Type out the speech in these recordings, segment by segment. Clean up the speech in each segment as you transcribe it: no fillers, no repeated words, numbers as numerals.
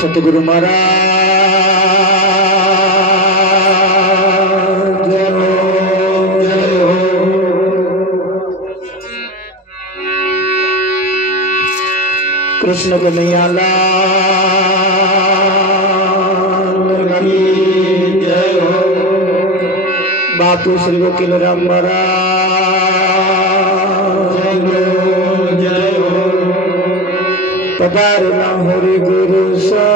सतगुरु महाराज जय हो जय हो। कृष्ण कन्हैया लाल की जय हो। बापू श्री वकील राम महाराज जय हो जय हो। पधार ना हरि गुरु सतलो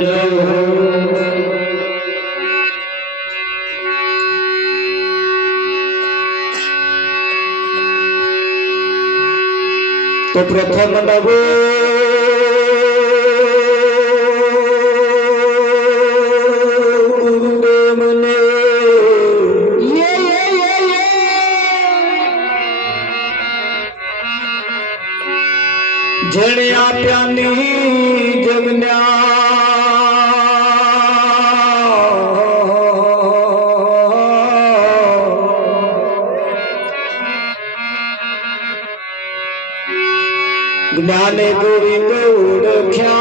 जय हो। तो प्रथम नभो गुरुदेव ने જેણે આપ્યાની જગના જ્ઞાને ગોવિંદ ઓળખ્યા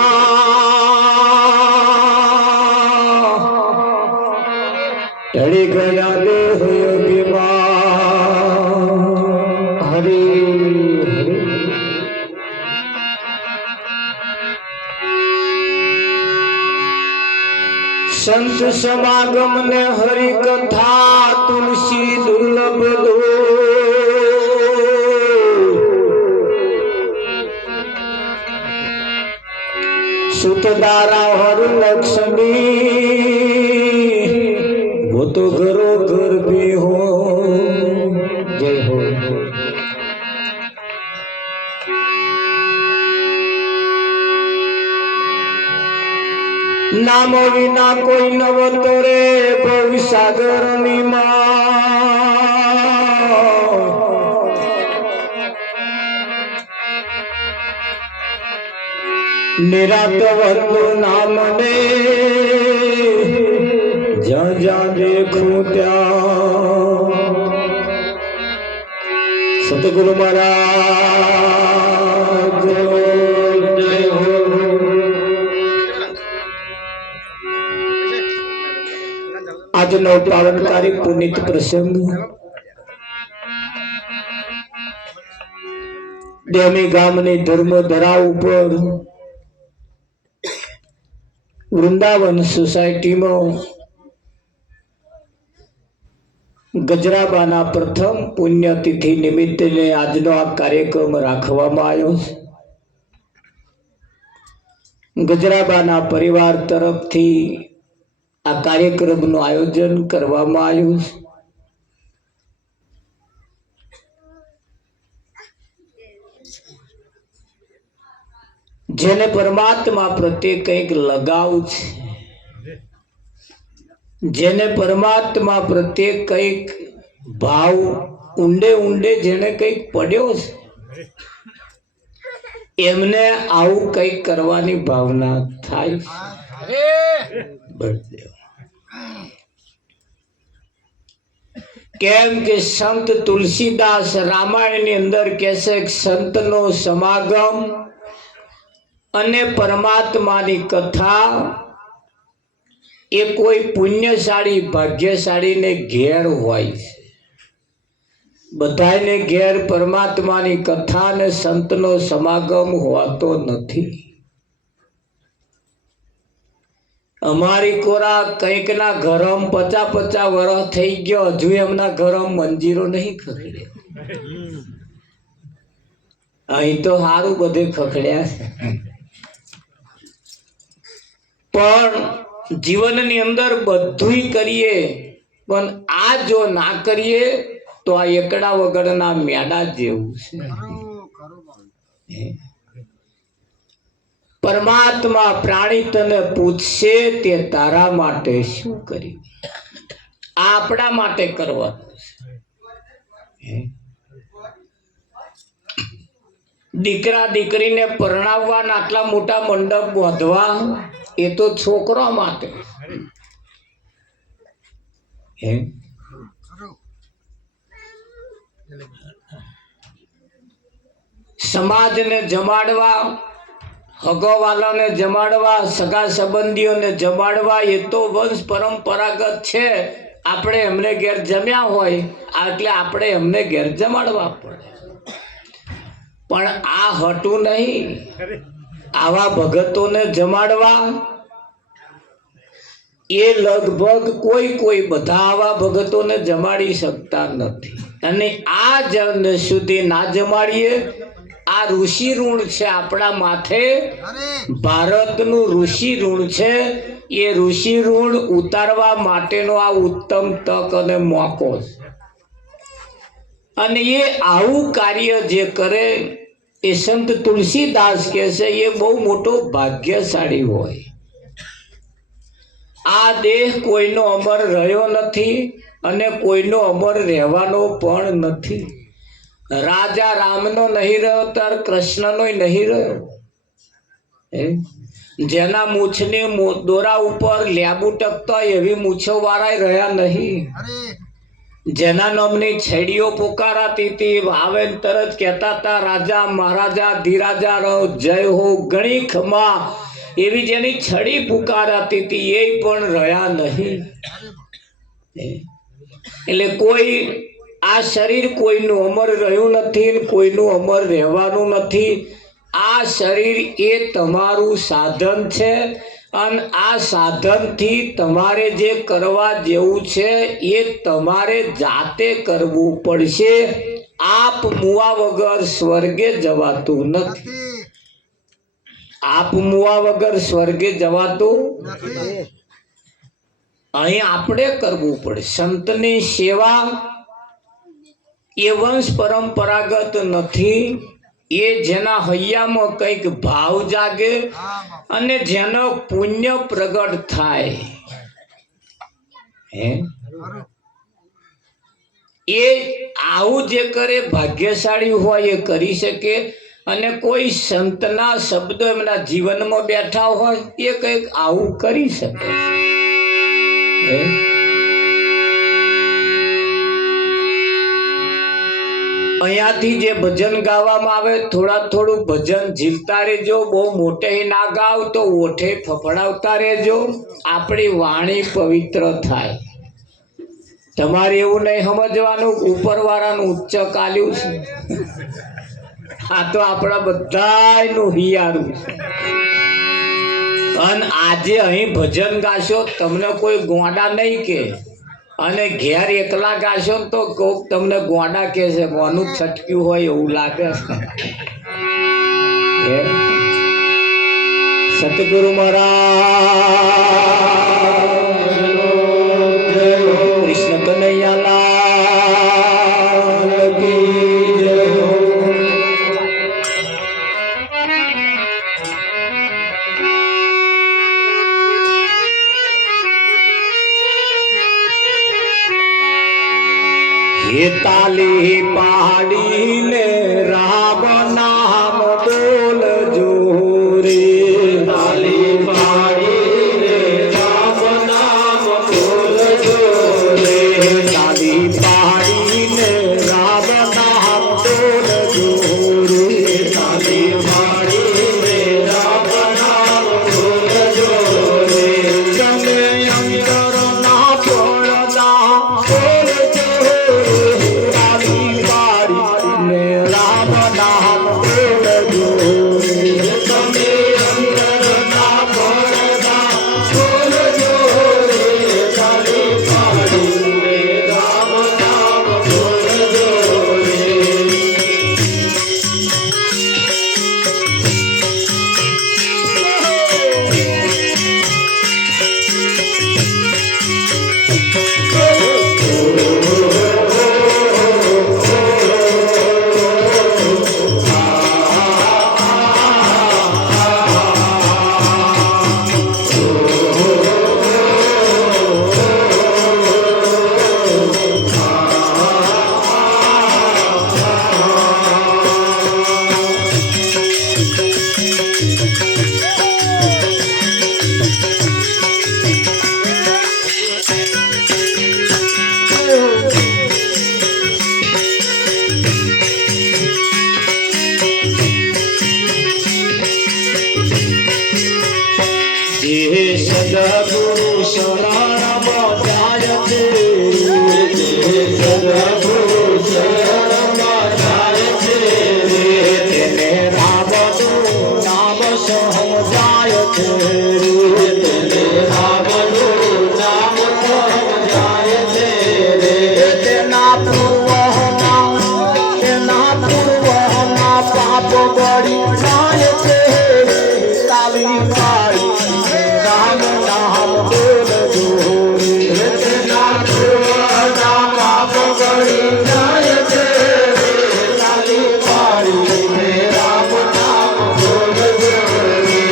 ઢળી ગયા દેહ અભિમાન હરે संत समागम ने हरि कथा तुलसी दुर्लभ दो। सुतदारा हर लक्ष्मी वो तो घरों घर भी हो। जय हो। नाम विना कोई नवतो रे भवसागर निरात वंदु नाम ने जहाँ जहाँ देखूं त्या। सतगुरु महाराज जय हो। આજનો પાવનકારી પુનિત પ્રસંગ દેમી ગામની ધર્મ ધરા ઉપર વૃંદાવન સોસાયટીમાં ગજરાબાના પ્રથમ પુણ્યતિથિ નિમિત્તે આજનો આ કાર્યક્રમ રાખવામાં આવ્યો છે। ગજરાબાના પરિવાર તરફથી આ કાર્યક્રમનું આયોજન કરવામાં આવ્યું છે। જેને પરમાત્મા પ્રત્યે કંઈક લગાવ છે, જેને પરમાત્મા પ્રત્યે કંઈક ભાવ ઊંડે ઊંડે જેને કંઈક પડ્યો છે, એમને આવું કંઈક કરવાની ભાવના થાય। કેમ કે સંત તુલસીદાસ રામાયણની અંદર કહેશે કે સંતનો સમાગમ અને પરમાત્માની કથા એ કોઈ પુણ્યશાળી ભાગ્યશાળીને ઘેર હોય છે। બધાને ઘેર પરમાત્માની કથા અને સંતનો સમાગમ હોતો નથી। અમારી કોરા કંઈક ના ઘરમ 50-50 વર્ષ થઈ ગયો, હજુ એમના ઘરમ મંજીરો નહીં ખખડ્યો। અહીં તો સારું બધે ખખડ્યા છે, પણ જીવનની અંદર બધું કરીએ પણ આ જો ના કરીએ તો આ એકડા વગરના મેડા જેવું છે। પરમાત્મા પ્રાણી તને પૂછશે તે તારા માટે શું કર્યું, આ આપણા માટે કરવાનું છે। દીકરા દીકરીને પરણાવવા આટલા મોટા મંડપ બાંધવા એ તો છોકરો માટે, સમાજને જમાડવા, હગોવાલાને જમાડવા, સગા સંબંધીઓને જમાડવા એ તો વંશ પરંપરાગત છે। આપણે એમને ઘેર જમ્યા હોય એટલે આપણે એમને ઘેર જમાડવા પડે, પણ આ હટું નહીં। આવા ભગતોને જમાડવા એ લગભગ કોઈ બધા આવા ભગતોને જમાડી શકતા નથી, અને આ જન સુધી ના જમાડીએ આ ઋષિ ઋણ છે આપણા માથે। ભારતનું ઋષિ ઋણ છે, એ ઋષિ ઋણ ઉતારવા માટેનો આ ઉત્તમ તક અને મોકો છે। અને એ આવું કાર્ય જે કરે એ સંત તુલસીદાસ કહે છે એ બહુ મોટો ભાગ્યશાળી હોય। આ દેહ કોઈનો અમર રહ્યો નથી અને કોઈનો અમર રહેવાનો પણ નથી। રાજા રામનો નહીં રહ્યો તાર કૃષ્ણનો નહીં રહ્યો। જેના મૂછની દોરા ઉપર લેબુ ટકતા એવી મૂછો વાળા રહ્યા નહીં। જેના નામની છેડીઓ પુકારાતી હતી, આવે તરત કહેતા હતા રાજા મહારાજા ધીરાજા રહો, જય હો, ઘણી ખમા, એવી જેની છડી પુકારાતી હતી એ પણ રહ્યા નહીં। એટલે કોઈ આ શરીર કોઈનું અમર રહ્યું નથી, કોઈનું અમર રહેવાનું નથી। આ શરીર એ તમારું સાધન છે, અને આ સાધનથી તમારે જે કરવા જેવું છે એ તમારે જાતે કરવું પડશે। આપ મુવા વગર સ્વર્ગે જવાતું નથી। આપ મુવા વગર સ્વર્ગે જવાતું નથી, અહીં આપણે કરવું પડે। સંતની સેવા એ વંશ પરંપરાગત નથી, એ જેના હૈયામાં કંઈક ભાવ જાગે અને જેનો પુણ્ય પ્રગટ થાય એ આવું જે કરે ભાગ્યશાળી હોય એ કરી શકે। અને કોઈ સંતના શબ્દો એમના જીવનમાં બેઠા હોય એ કંઈક આવું કરી શકે। અહીંયાથી જે ભજન ગાવામાં આવે થોડું ભજન ઝીલતા રહેજો, બહુ મોટે ના ગાવ તો ઓઠે ફફડાવતા રહેજો, આપણી વાણી પવિત્ર થાય। તમારે એવું નહીં સમજવાનું ઉપરવાળાનું ઉચ્ચ કાલ્યું છે, આ તો આપણા બધાનું હિયારું છે। અને આજે અહીં ભજન ગાશો તમને કોઈ ગોંડા નહીં કે અને ઘેર એકલા ગાશો ને તો કોક તમને ગોંડા કે છે મોનું છટક્યું હોય એવું લાગે છે સતગુરુ મહારાજ કૃષ્ણ કનૈયાલાલ કી જય. હે તાલી પાડીને રામ નામ બોલજો રે તાલી પાડીને રામ નામ બોલજો રે તાલી પાડીને રામ નામ બોલજો રે તાલી પાડીને રામ નામ બોલજો રે તમે અંતર ના પડતા બોલજો તાલી પાડીને રામ નામ બોલજો રે તમે અંતર ના પડતા બોલજો રે તાલી પાડીને રામ નામ બોલજો રે. જે સદગુરુ શરણ બજાય છે જે સદગુરુ શરણ બજાય છે તેને રામનું નામ સમજાય છે તેને રામનું નામ સમજાય છે તેના પૂર્વના પાપ ગળી જાય છે તાલી પાડી રામ નામ બોલજો રે તેના પૂર્વના પાપ ગળી જાય છે તાલી પાડીને રામ નામ બોલજો રે.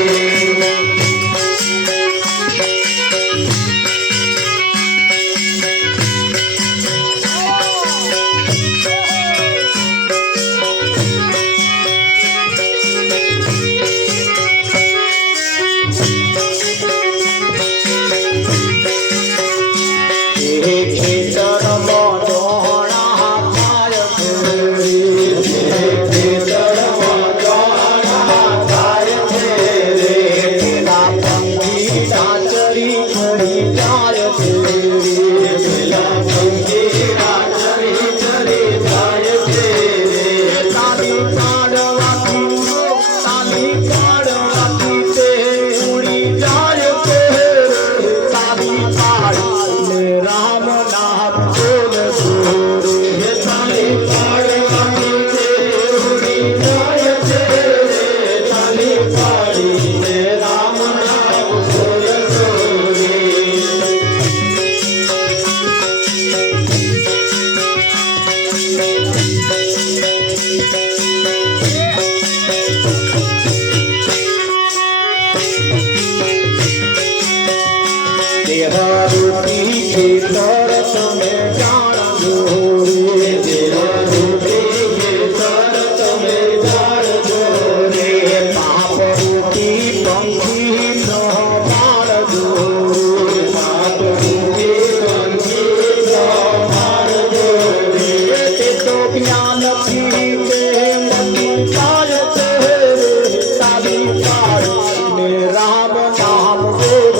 રામ નામ બોલજો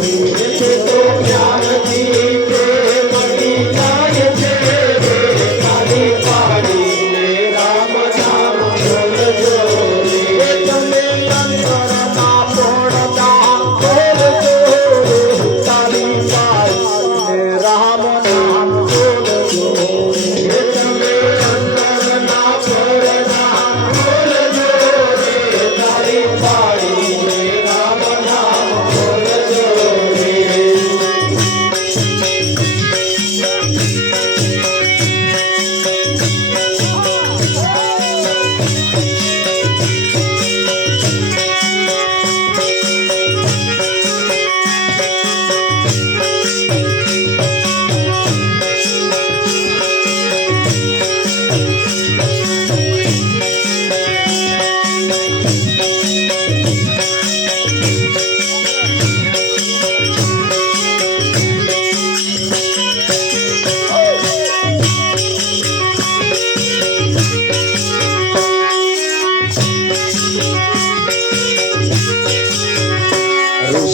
રે તો જ્ઞાન થી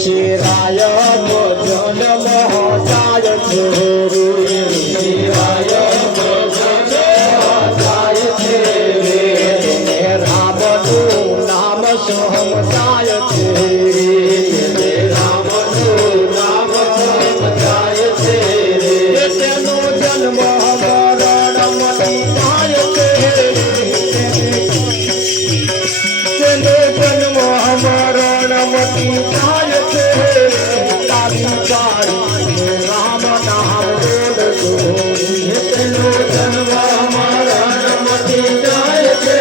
ઋષિરાય ભોજન મહોદાય છે ઋષિરાય ભોજન મહોદાય છે તેને રામનું નામ સમજાય છે તેને રામનું નામ સમજાય છે તેનો જન્મ મરણ મટી જાય છે તેનો જન્મ મરણ મટી જાય છે તારી તારી રામ નામ બોલજો તેનો જન્મ મરણ મટી જાય છે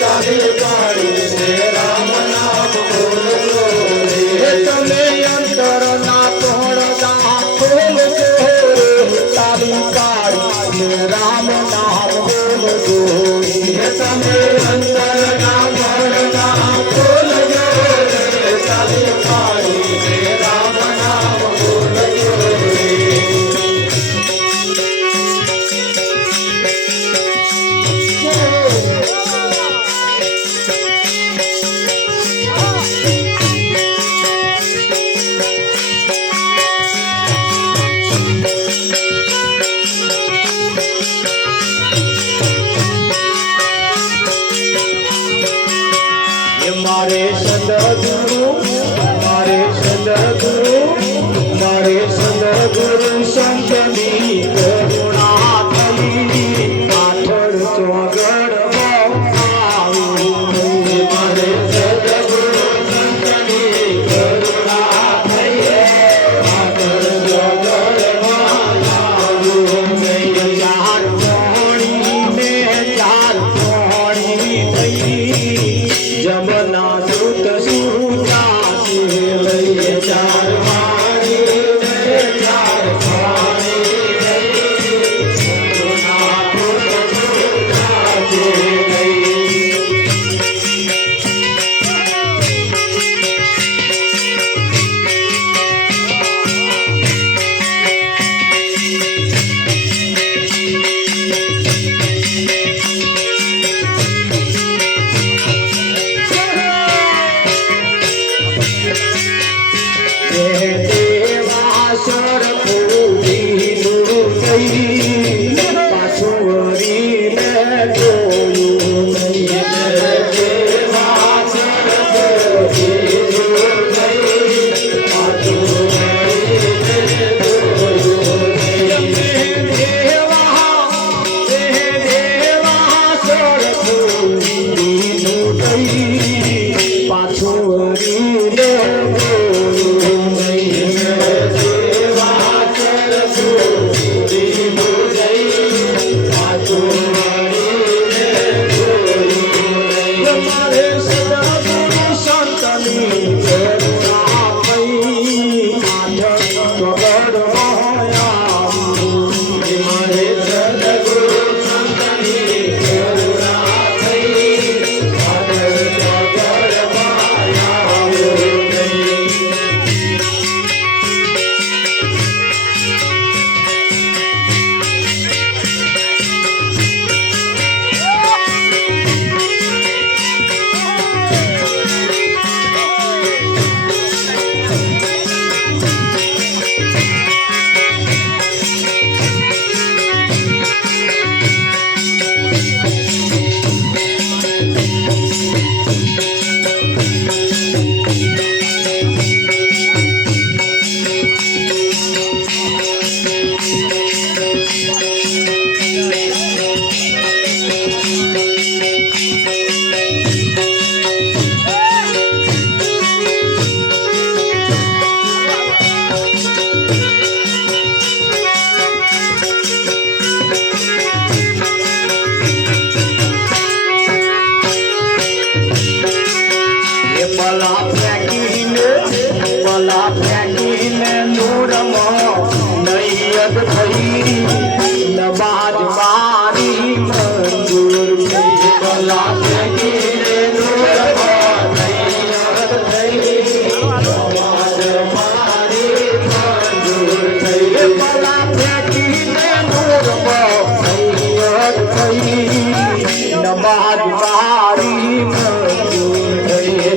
તારી તારી રામ નામ બોલજો તમે અંતરના પડદા ખોલજો તારી તારી રામ નામ બોલજો તમે અંતરના પડદા ખોલજો તારી તારી રામ નામ બોલજો મારે સદગુરુ મારે સદગુરુ મારે સદગુરુ સંતની કરુણા થઈ પાછળ ચોગડ મારે સદગુરુ સંતની કરુણા થઈ પાછળ ચોગડ ચાર પોણી ને ચાર પોણી થઈ જમના દૂત સુજાસે લઈએ ચાર વાણી ને ચાર વાણી લઈએ જમના દૂત સુજાસે લઈએ દેવાસર પૂરીનું થઈ પાછું વળીને જોયું નહીં દેવાસર પૂરીનું થઈ પાછું વળીને જોયું નહીં દેવાસર પૂરીનું થઈ પાછું વળીને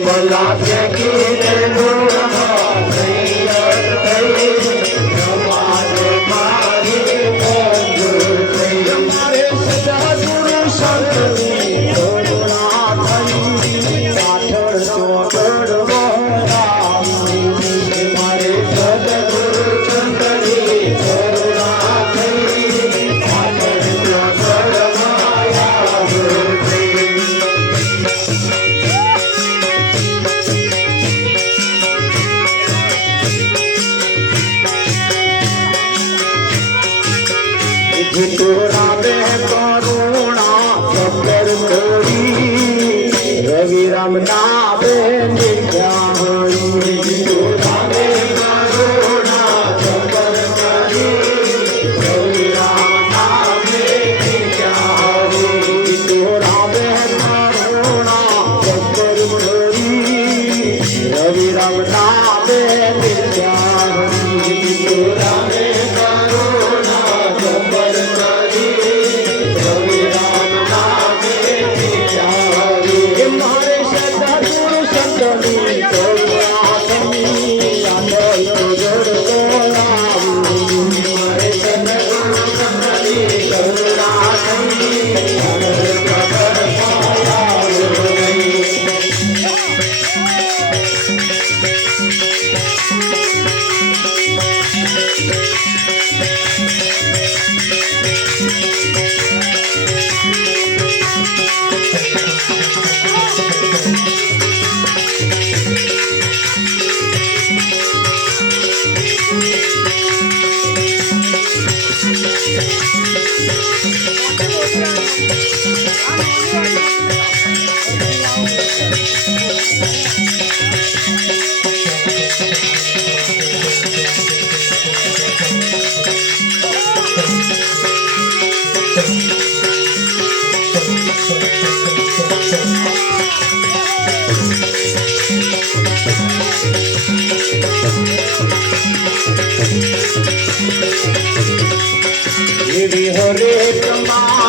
ભલા કે રામ નામે નિત્યાનંદ રામે કરુણા જબર કરી રવિ રામ નામે નિત્યાનંદ મારે સદા ગુરુ સંતની કરુણાસમી આનંદ જોડ ગોળાવું મારે સદા ગુરુ સંતની કરુણાસમી હરે તમારી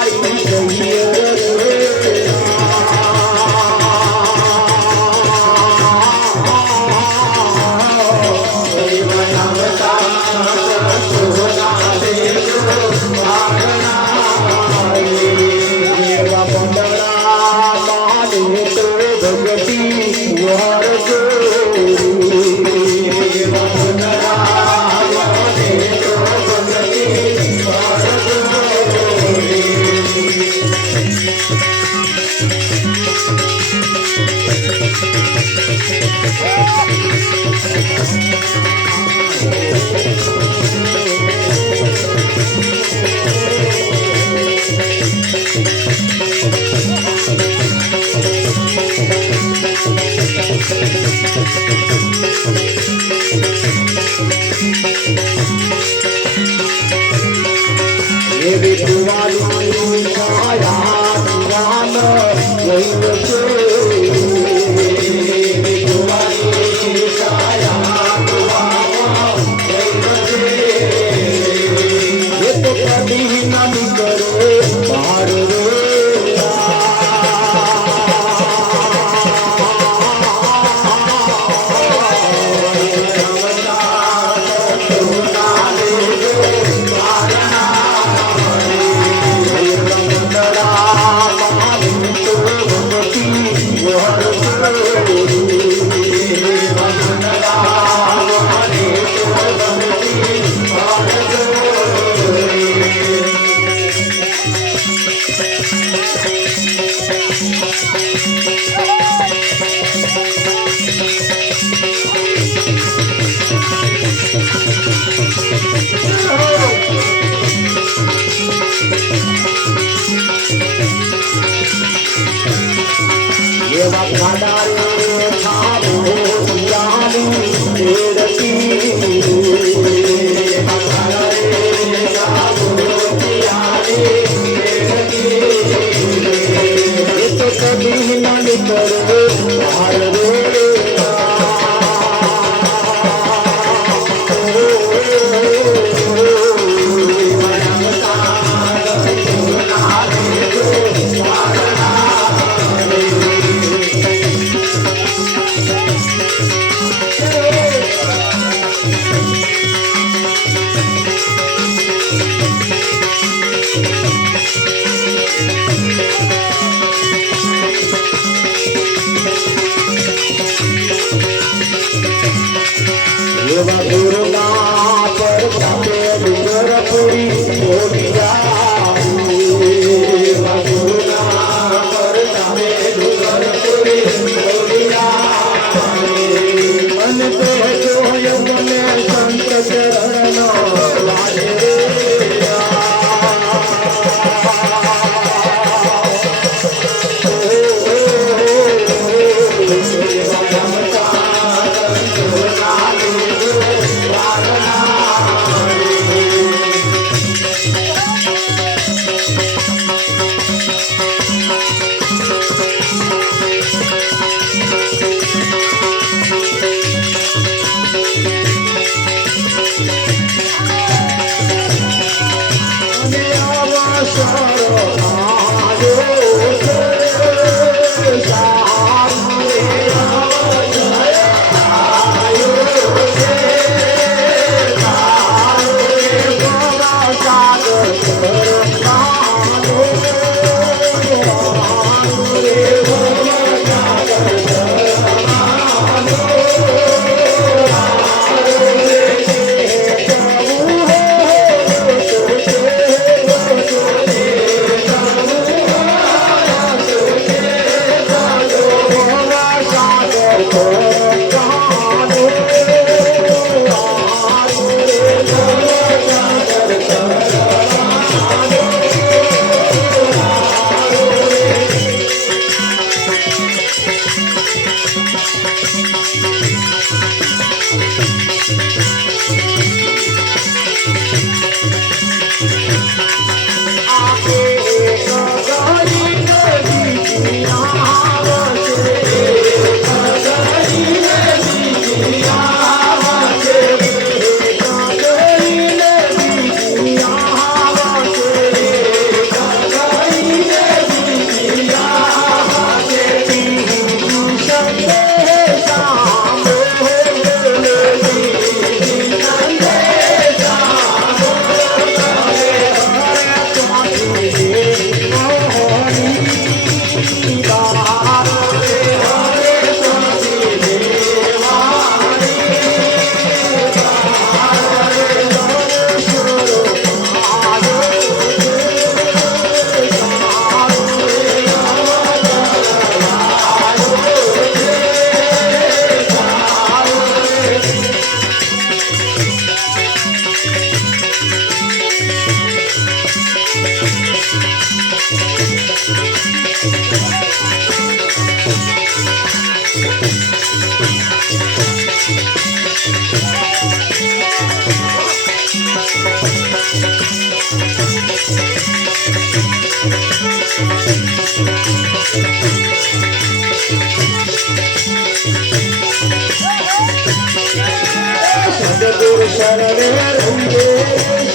સદગુરુ શરણે રહીએ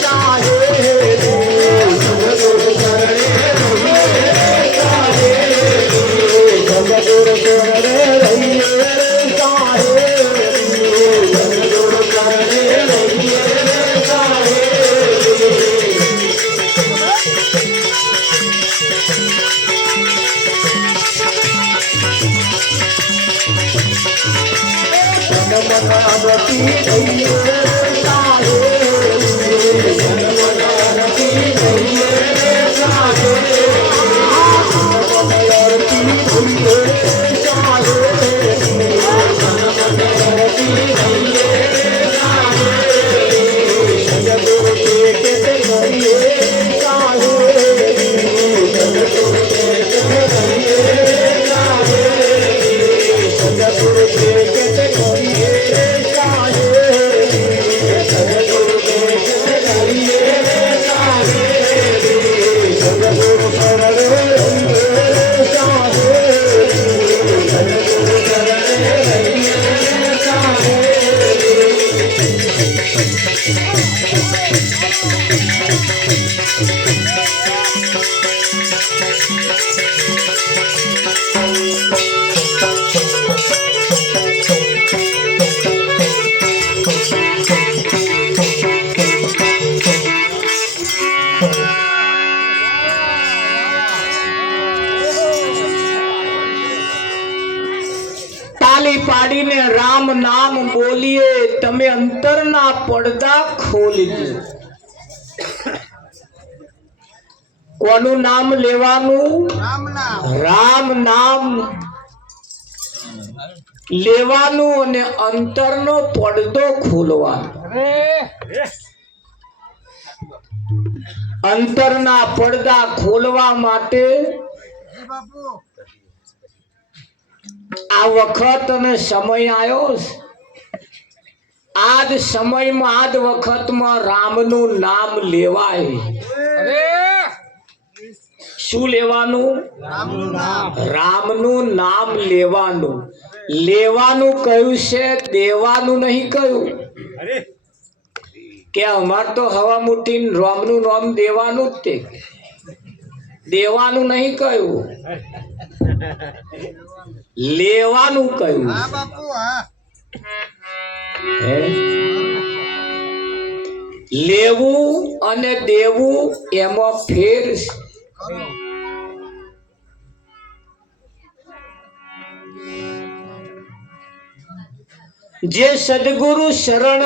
સાહે રે, સદગુરુ શરણે રહીએ સાહે રે, સદગુરુ શરણે રહીએ સાહે રે, સદગુરુ શરણે રહીએ સાહે રે. મનાવતી રહીએ સાહે રે, મનાવતી રહીએ સાહે રે, મનાવતી રહીએ સાહે રે, મનાવતી રહીએ સાહે રે. સદગુરુ કે તે કરીએ સાહે રે, સદગુરુ કે તે કરીએ સાહે રે, સદગુરુ કે તે કરીએ સાહે રે, સદગુરુ કે તે કરીએ સાહે રે, સદગુરુ શરણે રહીએ સાહે રે, સદગુરુ શરણે રહીએ સાહે રે. તાલી પાડીને રામ નામ બોલીએ, તમે અંતરના પડદા ખોલીએ. કોનું નામ લેવાનું? રામ નામ લેવાનું અને અંતરનો પડદો ખોલવાનો. અંતરના પડદા ખોલવા માટે આ વખત અને સમય આવ્યો છે. આજ સમયમાં આજ વખતમાં રામનું નામ લેવાય. શું લેવાનું? રામનું નામ લેવાનું. લેવાનું કહ્યું છે, દેવાનું નહીં કહ્યું. કે અમાર તો હવા મુઠી રામનું નામ દેવાનું જ તે, દેવાનું નહીં કહ્યું, લેવાનું કહ્યું. લેવું અને દેવું એમાં ફેર છે. જે સદગુરુ શરણ